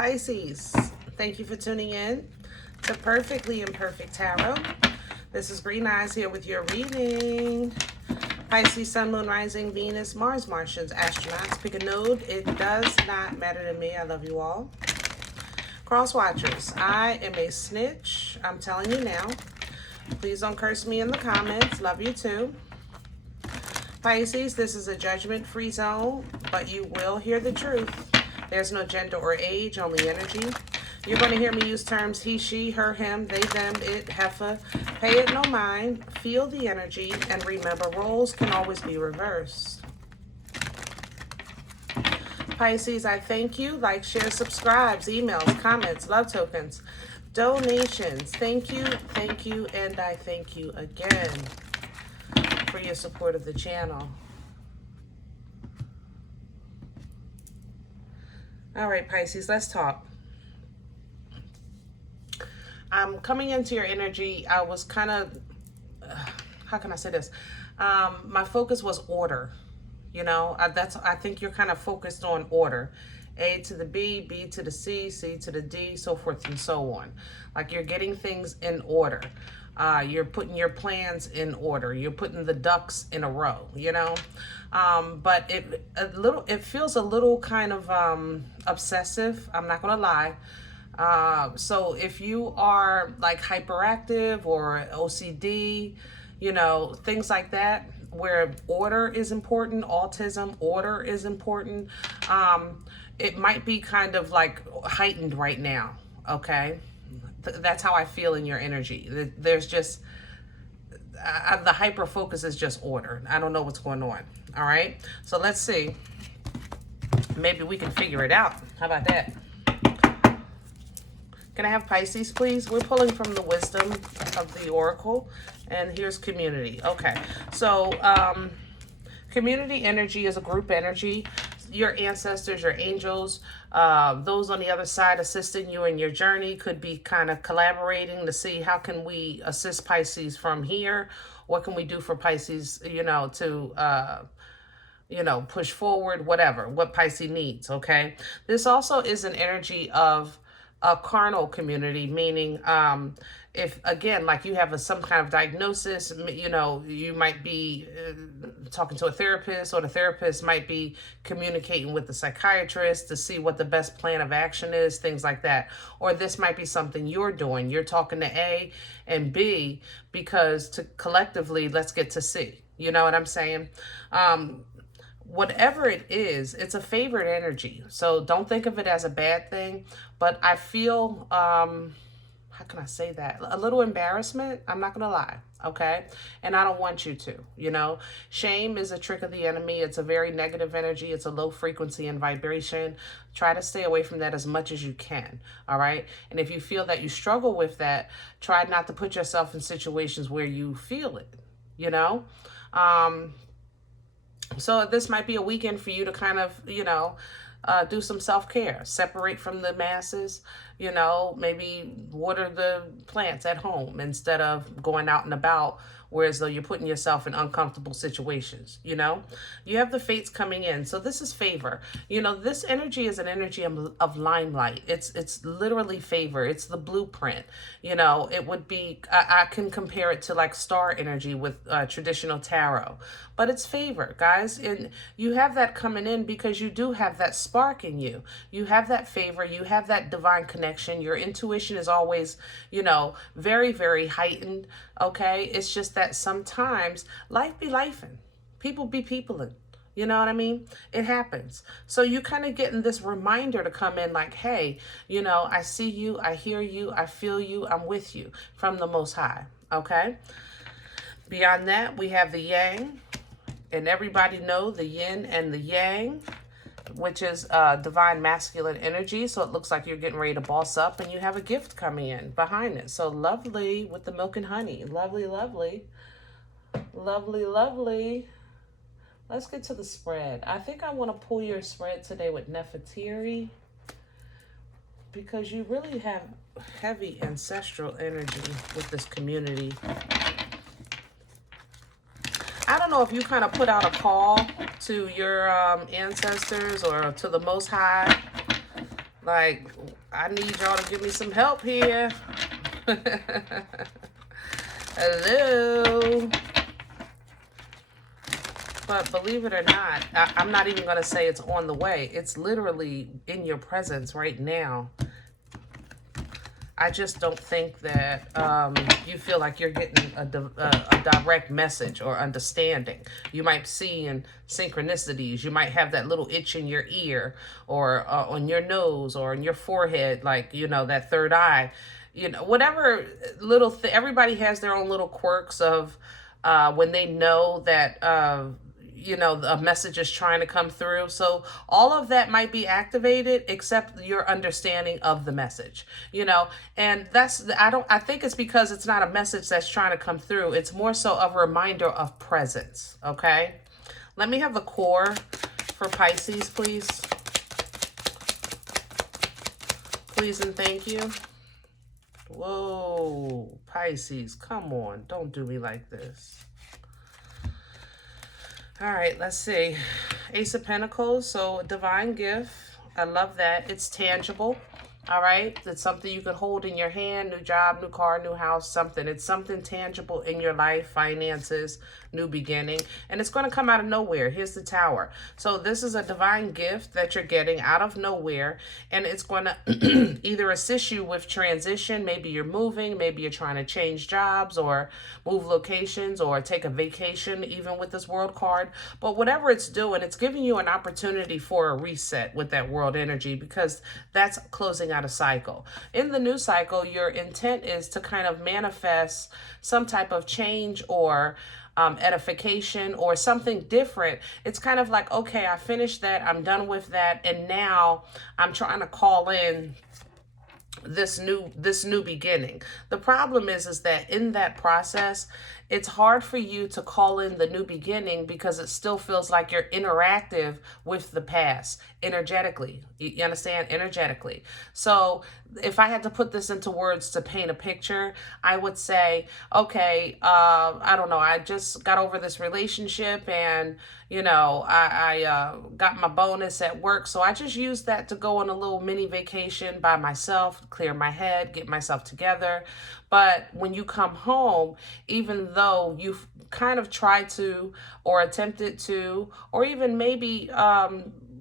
Pisces, thank you for tuning in to Perfectly Imperfect Tarot. This is Green Eyes here with your reading. Pisces, Sun, Moon, Rising, Venus, Mars, Martians, astronauts. Pick a node. It does not matter to me. I love you all. Cross watchers, I am a snitch. I'm telling you now. Please don't curse me in the comments. Love you too. Pisces, this is a judgment-free zone, but you will hear the truth. There's no gender or age, only energy. You're going to hear me use terms he, she, her, him, they, them, it, heifer. Pay it no mind, feel the energy, and remember, roles can always be reversed. Pisces, I thank you. Like, share, subscribes, emails, comments, love tokens, donations. Thank you, and I thank you again for your support of the channel. All right, Pisces, let's talk. I'm coming into your energy. I was kind of, how can I say this? My focus was order. You know, I think you're kind of focused on order. A to the B, B to the C, C to the D, so forth and so on. Like you're getting things in order. You're putting your plans in order. You're putting the ducks in a row, you know? But it feels a little kind of obsessive. I'm not going to lie. So if you are like hyperactive or OCD, you know, things like that, where order is important, autism, order is important, it might be kind of like heightened right now, okay? That's how I feel in your energy. There's just, the hyper focus is just order. I don't know what's going on, all right? So let's see. Maybe we can figure it out. How about that? Can I have Pisces, please? We're pulling from the wisdom of the Oracle, and here's community. Okay, so community energy is a group energy. Your ancestors, your angels, those on the other side assisting you in your journey could be kind of collaborating to see how can we assist Pisces from here. What can we do for Pisces, you know, to, you know, push forward, whatever, what Pisces needs, okay? This also is an energy of a carnal community, meaning if, again, like you have some kind of diagnosis, you know, you might be talking to a therapist, or the therapist might be communicating with the psychiatrist to see what the best plan of action is, things like that. Or this might be something you're doing. You're talking to A and B because collectively, let's get to C. You know what I'm saying? Whatever it is, it's a favored energy. So don't think of it as a bad thing. But I feel, how can I say that? A little embarrassment. I'm not going to lie. Okay. And I don't want you to, you know, shame is a trick of the enemy. It's a very negative energy. It's a low frequency and vibration. Try to stay away from that as much as you can. All right. And if you feel that you struggle with that, try not to put yourself in situations where you feel it, you know? So this might be a weekend for you to kind of, you know, do some self-care, separate from the masses, you know, maybe water the plants at home instead of going out and about, whereas though you're putting yourself in uncomfortable situations, you know. You have the fates coming in. So this is favor. You know, this energy is an energy of limelight. It's literally favor. It's the blueprint. You know, it would be, I can compare it to like star energy with traditional tarot. But it's favor, guys. And you have that coming in because you do have that spark in you. You have that favor. You have that divine connection. Your intuition is always, you know, very, very heightened. Okay. It's just that sometimes life be lifing. People be peopling. You know what I mean? It happens. So you kind of getting this reminder to come in like, hey, you know, I see you. I hear you. I feel you. I'm with you from the Most High. Okay. Beyond that, we have the Yang. And everybody know the yin and the yang, which is divine masculine energy. So it looks like you're getting ready to boss up and you have a gift coming in behind it. So lovely with the milk and honey. Lovely, lovely. Lovely, lovely. Let's get to the spread. I think I want to pull your spread today with Nefertiti because you really have heavy ancestral energy with this community. I don't know if you kind of put out a call to your ancestors or to the Most High, Like, I need y'all to give me some help here. Hello. But believe it or not, I'm not even going to say it's on the way. It's literally in your presence right now. I just don't think that you feel like you're getting a direct message or understanding. You might see in synchronicities. You might have that little itch in your ear or on your nose or in your forehead, like, you know, that third eye. You know, whatever little everybody has their own little quirks of when they know that you know, a message is trying to come through. So all of that might be activated except your understanding of the message, you know, and I think it's because it's not a message that's trying to come through. It's more so of a reminder of presence. Okay. Let me have the core for Pisces, please. Please and thank you. Whoa, Pisces, come on. Don't do me like this. All right, let's see. Ace of Pentacles, so divine gift. I love that. It's tangible. All right, it's something you can hold in your hand. New job, new car, new house, something. It's something tangible in your life, finances, new beginning. And it's going to come out of nowhere. Here's the Tower. So this is a divine gift that you're getting out of nowhere. And it's going to either assist you with transition. Maybe you're moving. Maybe you're trying to change jobs or move locations or take a vacation, even with this World card. But whatever it's doing, it's giving you an opportunity for a reset with that World energy, because that's closing out a cycle. In the new cycle, your intent is to kind of manifest some type of change or edification or something different. It's kind of like, okay, I finished that, I'm done with that, and now I'm trying to call in this new beginning. The problem is that in that process, it's hard for you to call in the new beginning because it still feels like you're interactive with the past energetically. You understand? Energetically. So if I had to put this into words to paint a picture, I would say, okay, I don't know, I just got over this relationship and, you know, I got my bonus at work. So I just used that to go on a little mini vacation by myself, clear my head, get myself together. But when you come home, even though you've kind of tried to or attempted to, or even maybe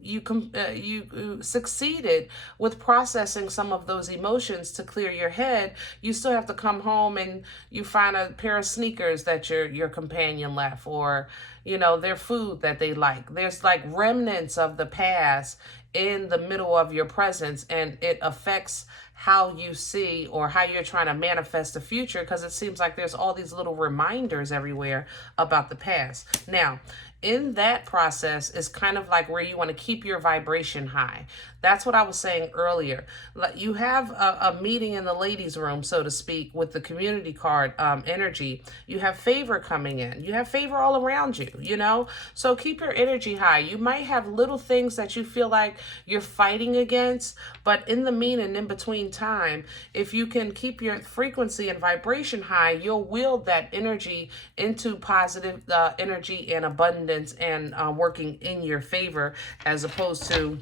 you succeeded with processing some of those emotions to clear your head, you still have to come home and you find a pair of sneakers that your companion left, or, you know, their food that they like. There's like remnants of the past in the middle of your presence, and it affects how you see or how you're trying to manifest the future, because it seems like there's all these little reminders everywhere about the past. Now, in that process is kind of like where you want to keep your vibration high. That's what I was saying earlier. You have a meeting in the ladies' room, so to speak, with the community card energy. You have favor coming in. You have favor all around you, you know? So keep your energy high. You might have little things that you feel like you're fighting against, but in the mean and in between time, if you can keep your frequency and vibration high, you'll wield that energy into positive energy and abundance and working in your favor, as opposed to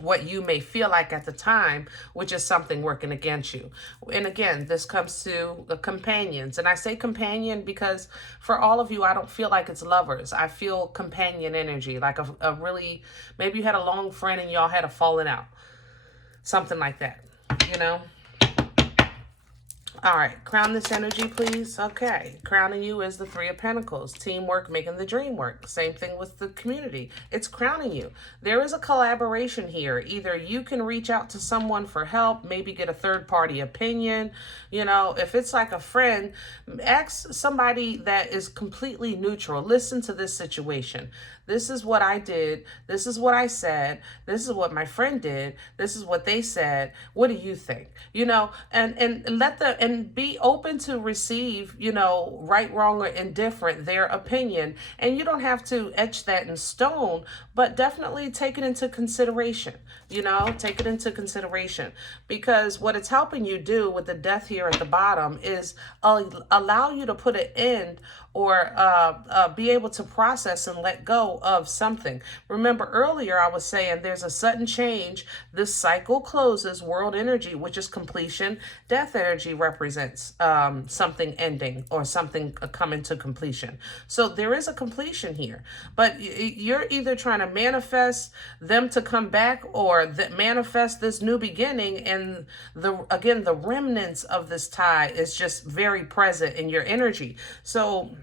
what you may feel like at the time, which is something working against you. And again, this comes to the companions. And I say companion because for all of you, I don't feel like it's lovers. I feel companion energy, like a really, maybe you had a long friend and y'all had a falling out. Something like that, you know? All right, crown this energy, please. Okay, crowning you is the Three of Pentacles. Teamwork, making the dream work. Same thing with the community. It's crowning you. There is a collaboration here. Either you can reach out to someone for help, maybe get a third-party opinion. You know, if it's like a friend, ask somebody that is completely neutral. Listen to this situation. This is what I did. This is what I said. This is what my friend did. This is what they said. What do you think? You know, and be open to receive, you know, right, wrong, or indifferent, their opinion. And you don't have to etch that in stone, but definitely take it into consideration. You know, take it into consideration, because what it's helping you do with the Death here at the bottom is allow you to put an end or be able to process and let go of something. Remember earlier I was saying there's a sudden change. This cycle closes. World energy, which is completion. Death energy represents something ending or something coming to completion. So there is a completion here. But you're either trying to manifest them to come back or manifest this new beginning. And again, the remnants of this tie is just very present in your energy. So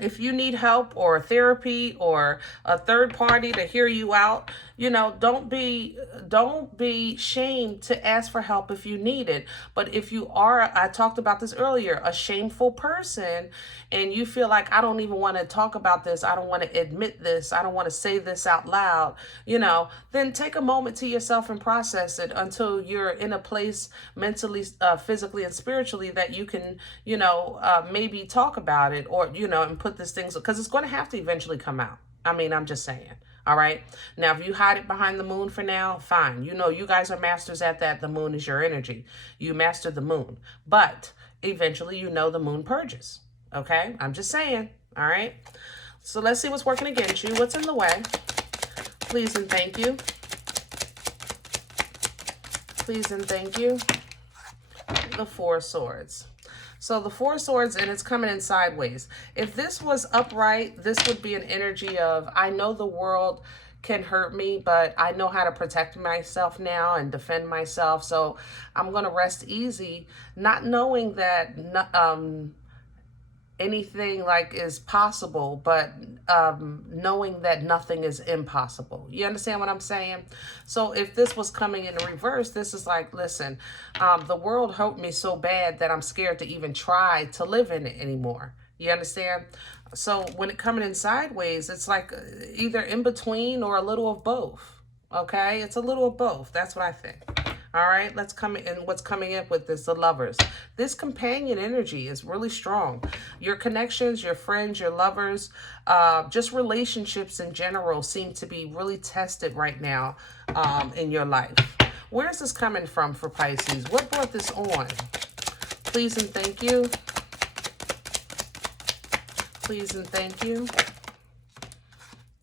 if you need help or therapy or a third party to hear you out, you know, don't be shamed to ask for help if you need it. But if you are, I talked about this earlier, a shameful person, and you feel like, I don't even want to talk about this, I don't want to admit this, I don't want to say this out loud, you know, then take a moment to yourself and process it until you're in a place mentally, physically, and spiritually that you can, you know, maybe talk about it, or, you know, and put this thing, because it's going to have to eventually come out. I mean, I'm just saying. All right. Now, if you hide it behind the moon for now, fine. You know, you guys are masters at that. The moon is your energy. You master the moon. But eventually, you know, the moon purges. Okay. I'm just saying. All right. So let's see what's working against you. What's in the way? Please and thank you. Please and thank you. The Four of Swords. So the Four of Swords, and it's coming in sideways. If this was upright, this would be an energy of, I know the world can hurt me, but I know how to protect myself now and defend myself. So I'm going to rest easy, not knowing that anything like is possible, but knowing that nothing is impossible. You understand what I'm saying? So if this was coming in reverse, this is like, listen, the world hurt me so bad that I'm scared to even try to live in it anymore. You understand? So when it coming in sideways, it's like either in between or a little of both. Okay? It's a little of both. That's what I think. All right, let's come in. What's coming in with this? The Lovers. This companion energy is really strong. Your connections, your friends, your lovers, just relationships in general seem to be really tested right now in your life. Where's this coming from for Pisces? What brought this on? Please and thank you. Please and thank you.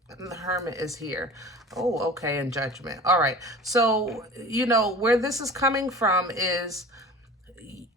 And the Hermit is here. Oh, okay, and Judgment. All right. So, you know, where this is coming from is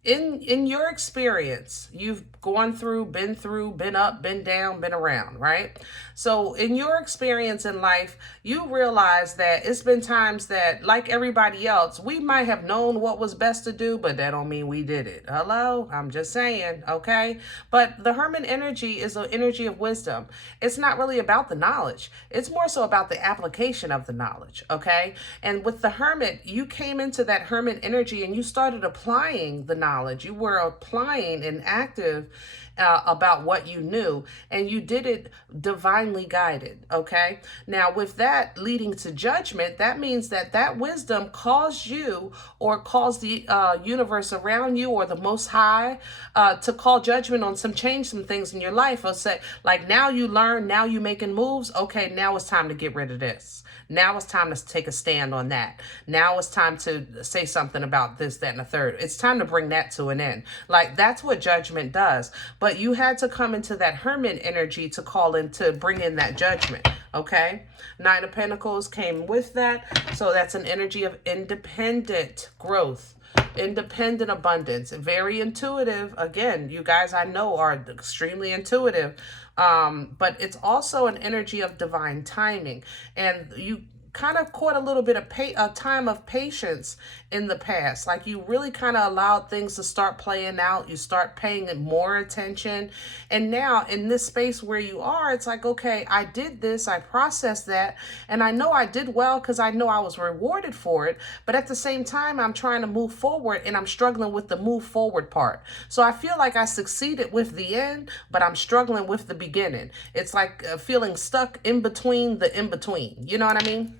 in your experience, you've gone through, been up, been down, been around, right? So in your experience in life, you realize that it's been times that, like everybody else, we might have known what was best to do, but that don't mean we did it. Hello? I'm just saying, okay? But the Hermit energy is an energy of wisdom. It's not really about the knowledge. It's more so about the application of the knowledge, okay? And with the Hermit, you came into that Hermit energy and you started applying the knowledge. You were applying and active about what you knew, and you did it divinely guided, okay? Now, with that leading to judgment, that means that that wisdom caused you or caused the universe around you or the Most High to call judgment on some things in your life, or say, like, now you learn, now you making moves, okay, now it's time to get rid of this. Now it's time to take a stand on that. Now it's time to say something about this, that, and the third. It's time to bring that to an end. Like, that's what judgment does. But you had to come into that Hermit energy to call in, to bring in that judgment, okay? Nine of Pentacles came with that. So that's an energy of independent growth, independent abundance, very intuitive. Again, you guys I know are extremely intuitive, but it's also an energy of divine timing. And you kind of caught a little bit of a time of patience in the past. Like, you really kind of allowed things to start playing out. You start paying more attention. And now in this space where you are, it's like, okay, I did this, I processed that, and I know I did well because I know I was rewarded for it. But at the same time, I'm trying to move forward and I'm struggling with the move forward part. So I feel like I succeeded with the end, but I'm struggling with the beginning. It's like feeling stuck in between the in-between. You know what I mean?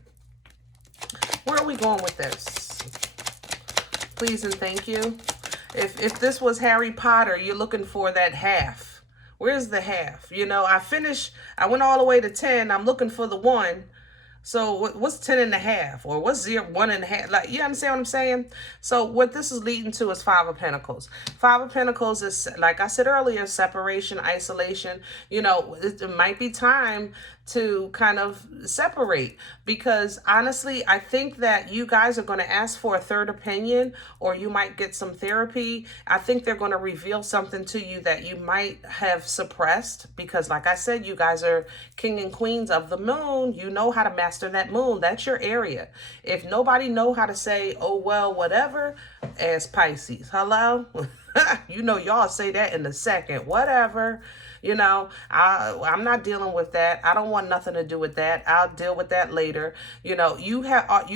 Where are we going with this? Please and thank you. If this was Harry Potter, you're looking for that half. Where's the half? You know, I went all the way to 10. I'm looking for the 1. So what's 10 and a half? Or what's 1.5? Like, you understand what I'm saying? So what this is leading to is Five of Pentacles. Five of Pentacles is, like I said earlier, separation, isolation. You know, it might be time to kind of separate, because honestly, I think that you guys are going to ask for a third opinion, or you might get some therapy. I think they're going to reveal something to you that you might have suppressed, because like I said, you guys are king and queens of the moon. You know how to master that moon. That's your area. If nobody know how to say, oh, well, whatever, as Pisces, hello? You know, y'all say that in a second, whatever. You know, I'm not dealing with that. I don't want nothing to do with that. I'll deal with that later. You know, you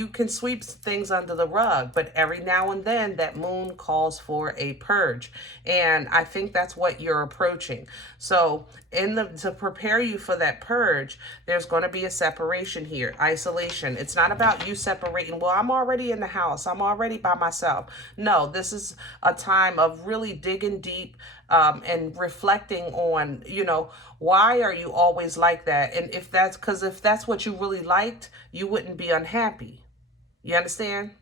can sweep things under the rug, but every now and then that moon calls for a purge. And I think that's what you're approaching. So to prepare you for that purge, there's going to be a separation here, isolation. It's not about you separating. Well, I'm already in the house. I'm already by myself. No, this is a time of really digging deep, and reflecting on, you know, why are you always like that? And if that's what you really liked, you wouldn't be unhappy. You understand?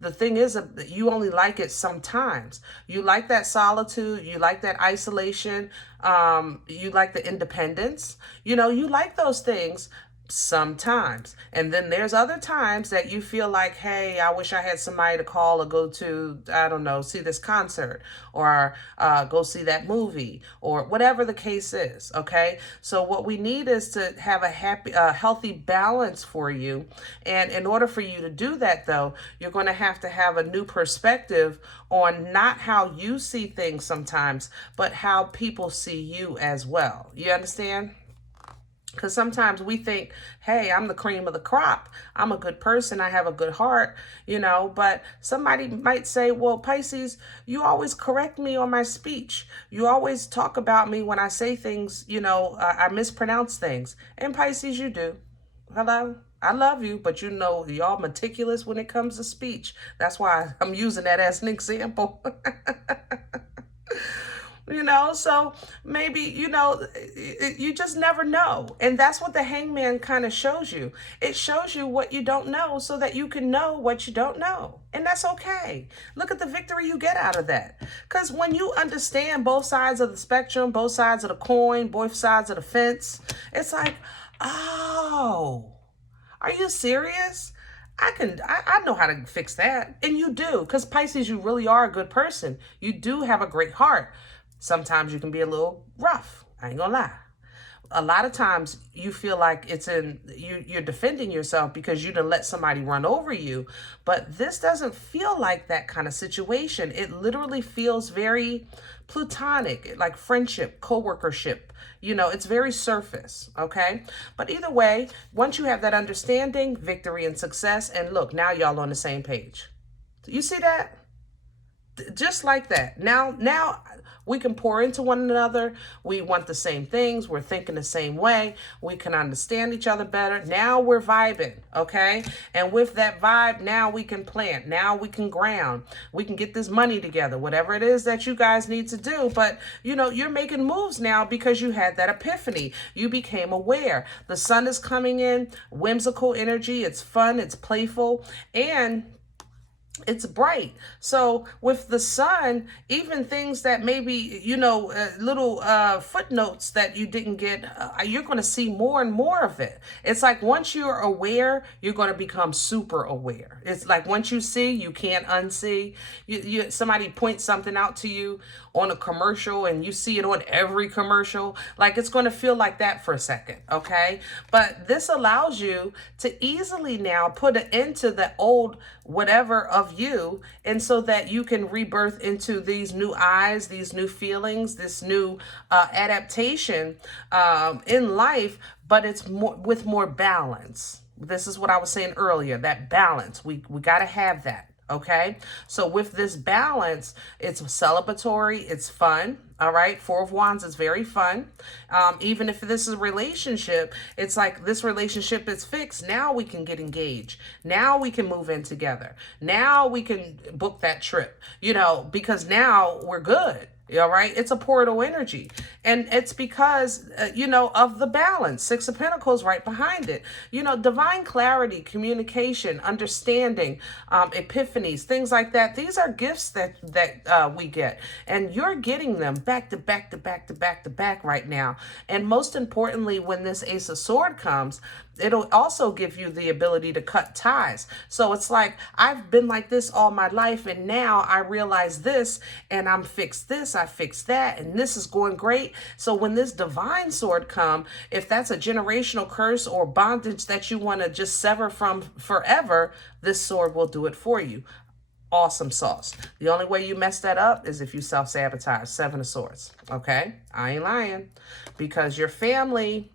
The thing is, you only like it sometimes. You like that solitude. You like that isolation. You like the independence. You know, you like those things sometimes. And then there's other times that you feel like, hey, I wish I had somebody to call or go to, I don't know, see this concert, or go see that movie, or whatever the case is. Okay. So what we need is to have a healthy balance for you. And in order for you to do that, though, you're going to have a new perspective on not how you see things sometimes, but how people see you as well. You understand? Because sometimes we think, hey, I'm the cream of the crop. I'm a good person. I have a good heart, you know, but somebody might say, well, Pisces, you always correct me on my speech. You always talk about me when I say things, you know, I mispronounce things. And Pisces, you do. Hello? I love you, but you know, y'all meticulous when it comes to speech. That's why I'm using that as an example. You know, so maybe, you know, you just never know. And that's what the Hangman kind of shows you. It shows you what you don't know so that you can know what you don't know. And that's okay. Look at the victory you get out of that. Because when you understand both sides of the spectrum, both sides of the coin, both sides of the fence, it's like, oh, are you serious? I know how to fix that. And you do. Because Pisces, you really are a good person. You do have a great heart. Sometimes you can be a little rough. I ain't gonna lie. A lot of times you feel like you're defending yourself because you done let somebody run over you. But this doesn't feel like that kind of situation. It literally feels very platonic, like friendship, co-workership. You know, it's very surface, okay? But either way, once you have that understanding, victory and success, and look, now y'all on the same page. You see that? Just like that. Now we can pour into one another. We want the same things. We're thinking the same way. We can understand each other better. Now we're vibing, okay? And with that vibe, now we can plant. Now we can ground. We can get this money together, whatever it is that you guys need to do. But, you know, you're making moves now because you had that epiphany. You became aware. The sun is coming in, whimsical energy. It's fun. It's playful. And it's bright. So with the sun, even things that maybe, you know, little footnotes that you didn't get, you're going to see more and more of it. It's like once you're aware, you're going to become super aware. It's like once you see, you can't unsee. Somebody points something out to you on a commercial and you see it on every commercial. Like it's going to feel like that for a second, okay? But this allows you to easily now put an end to the old whatever of you, and so that you can rebirth into these new eyes, these new feelings, this new adaptation in life, but it's more with more balance. This is what I was saying earlier, that balance. We got to have that. Okay, so with this balance, it's celebratory, it's fun. All right, Four of Wands is very fun. Even if this is a relationship, it's like this relationship is fixed. Now we can get engaged. Now we can move in together. Now we can book that trip, you know, because now we're good. All right, it's a portal energy, and it's because you know, of the balance. Six of Pentacles right behind it. You know, divine clarity, communication, understanding, epiphanies, things like that. These are gifts that we get, and you're getting them back to back to back to back to back right now. And most importantly, when this Ace of Swords comes, it'll also give you the ability to cut ties. So it's like, I've been like this all my life, and now I realize this, and I'm fixed this, I fixed that, and this is going great. So when this divine sword come, if that's a generational curse or bondage that you want to just sever from forever, this sword will do it for you. Awesome sauce. The only way you mess that up is if you self-sabotage. Seven of Swords. Okay? I ain't lying. Because your family,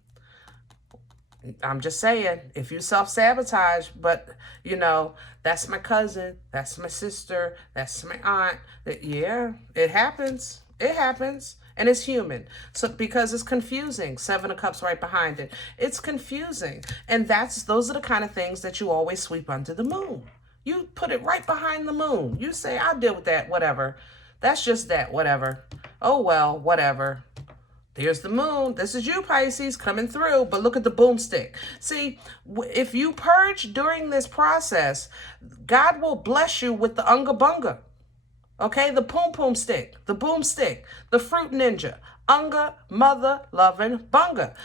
I'm just saying, if you self-sabotage, but, you know, that's my cousin, that's my sister, that's my aunt, yeah, it happens. It happens. And it's human. So because it's confusing. Seven of Cups right behind it. It's confusing. And those are the kind of things that you always sweep under the moon. You put it right behind the moon. You say, I'll deal with that, whatever. That's just that, whatever. Oh, well, whatever. There's the moon. This is you, Pisces, coming through. But look at the boomstick. See, if you purge during this process, God will bless you with the Unga Bunga. Okay? The Poom Poom Stick, the Boomstick, the Fruit Ninja, Unga, Mother, Lovin', Bunga.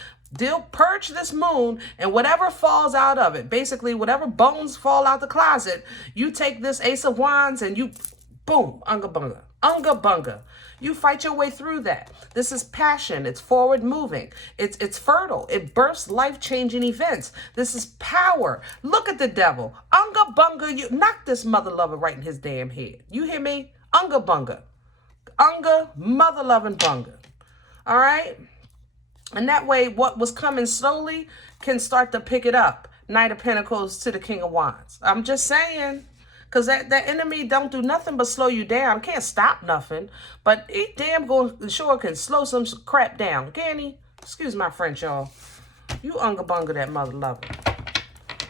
Purge this moon, and whatever falls out of it, basically whatever bones fall out the closet, you take this Ace of Wands and you, boom, Unga Bunga. Unga Bunga. You fight your way through that. This is passion. It's forward moving. It's fertile. It births life-changing events. This is power. Look at the devil. Unga Bunga. You knock this mother lover right in his damn head. You hear me? Unga Bunga. Unga mother loving Bunga. All right? And that way, what was coming slowly can start to pick it up. Knight of Pentacles to the King of Wands. I'm just saying. Because that enemy don't do nothing but slow you down. Can't stop nothing. But he damn sure can slow some crap down. Can he? Excuse my French, y'all. You Unga Bunga that mother lover.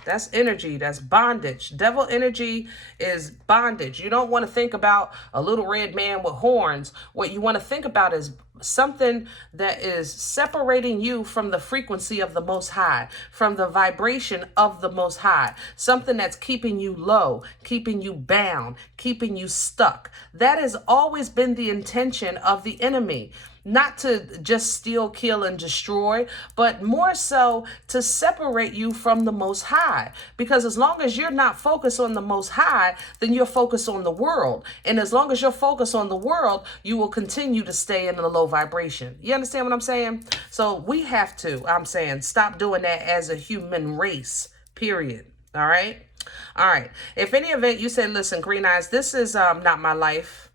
That's energy. That's bondage. Devil energy is bondage. You don't want to think about a little red man with horns. What you want to think about is something that is separating you from the frequency of the Most High, from the vibration of the Most High, something that's keeping you low, keeping you bound, keeping you stuck. That has always been the intention of the enemy. Not to just steal, kill, and destroy, but more so to separate you from the Most High. Because as long as you're not focused on the Most High, then you're focused on the world. And as long as you're focused on the world, you will continue to stay in a low vibration. You understand what I'm saying? So we have to, I'm saying, stop doing that as a human race, period. All right? All right. If any event you say, listen, Green Eyes, this is not my life,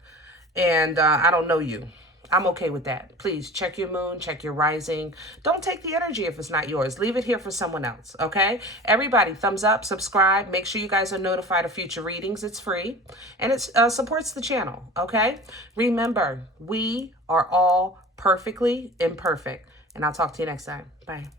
and I don't know you. I'm okay with that. Please check your moon, check your rising. Don't take the energy if it's not yours. Leave it here for someone else, okay? Everybody, thumbs up, subscribe. Make sure you guys are notified of future readings. It's free, and it supports the channel, okay? Remember, we are all perfectly imperfect, and I'll talk to you next time. Bye.